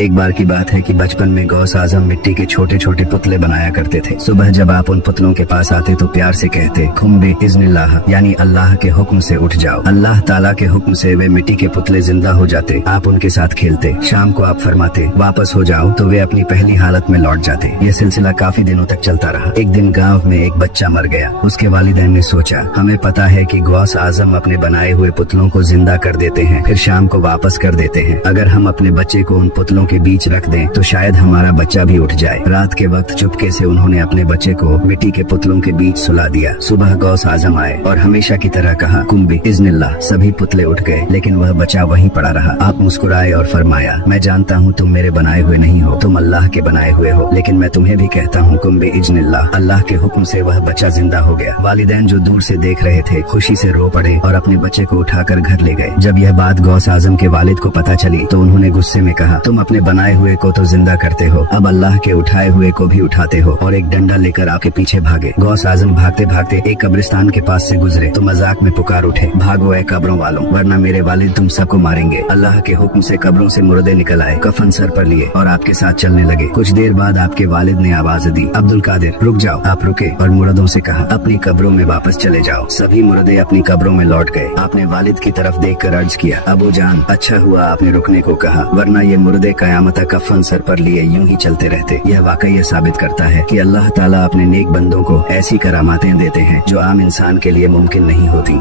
ایک بار کی بات ہے کہ بچپن میں غوث اعظم مٹی کے چھوٹے چھوٹے پتلے بنایا کرتے تھے۔ صبح جب آپ ان پتلوں کے پاس آتے تو پیار سے کہتے قم بإذن اللہ، یعنی اللہ کے حکم سے اٹھ جاؤ۔ اللہ تعالیٰ کے حکم سے وہ مٹی کے پتلے زندہ ہو جاتے، آپ ان کے ساتھ کھیلتے۔ شام کو آپ فرماتے واپس ہو جاؤ تو وہ اپنی پہلی حالت میں لوٹ جاتے۔ یہ سلسلہ کافی دنوں تک چلتا رہا۔ ایک دن گاؤں میں ایک بچہ مر گیا۔ اس کے والدین نے سوچا ہمیں پتا ہے کہ غوث اعظم اپنے بنائے ہوئے پتلوں کو زندہ کر دیتے ہیں، پھر شام کو واپس کر دیتے ہیں۔ اگر ہم اپنے بچے کو ان پتلوں کے بیچ رکھ دیں تو شاید ہمارا بچہ بھی اٹھ جائے۔ رات کے وقت چپکے سے انہوں نے اپنے بچے کو مٹی کے پتلوں کے بیچ سلا دیا۔ صبح غوث اعظم آئے اور ہمیشہ کی طرح کہا قم بإذن اللہ۔ سبھی پتلے اٹھ گئے لیکن وہ بچہ وہیں پڑا رہا۔ آپ مسکرائے اور فرمایا میں جانتا ہوں تم میرے بنائے ہوئے نہیں ہو، تم اللہ کے بنائے ہوئے ہو، لیکن میں تمہیں بھی کہتا ہوں قم بإذن اللہ۔ اللہ کے حکم سے وہ بچہ زندہ ہو گیا۔ والدین جو دور سے دیکھ رہے تھے خوشی سے رو پڑے اور اپنے بچے کو اٹھا کر گھر لے گئے۔ جب یہ بات غوث اعظم کے والد کو پتہ چلی تو انہوں نے غصے میں کہا تم اپنے بنائے ہوئے کو تو زندہ کرتے ہو، اب اللہ کے اٹھائے ہوئے کو بھی اٹھاتے ہو، اور ایک ڈنڈا لے کر آپ کے پیچھے بھاگے۔ غوث اعظم بھاگتے بھاگتے ایک قبرستان کے پاس سے گزرے تو مذاق میں پکار اٹھے بھاگو اے قبروں والوں، ورنہ میرے والد تم سب کو ماریں گے۔ اللہ کے حکم سے قبروں سے مردے نکل آئے، کفن سر پر لیے اور آپ کے ساتھ چلنے لگے۔ کچھ دیر بعد آپ کے والد نے آواز دی عبد القادر رک جاؤ۔ آپ رکے اور مردوں سے کہا اپنی قبروں میں واپس چلے جاؤ۔ سبھی مردے اپنی قبروں میں لوٹ گئے۔ آپ نے والد کی طرف دیکھ کر عرض کیا ابو جان اچھا ہوا آپ نے رکنے کو کہا، ورنہ یہ مردے قیامت تک کفن سر پر لیے یوں ہی چلتے رہتے۔ یہ واقعی یہ ثابت کرتا ہے کہ اللہ تعالیٰ اپنے نیک بندوں کو ایسی کراماتیں دیتے ہیں جو عام انسان کے لیے ممکن نہیں ہوتی۔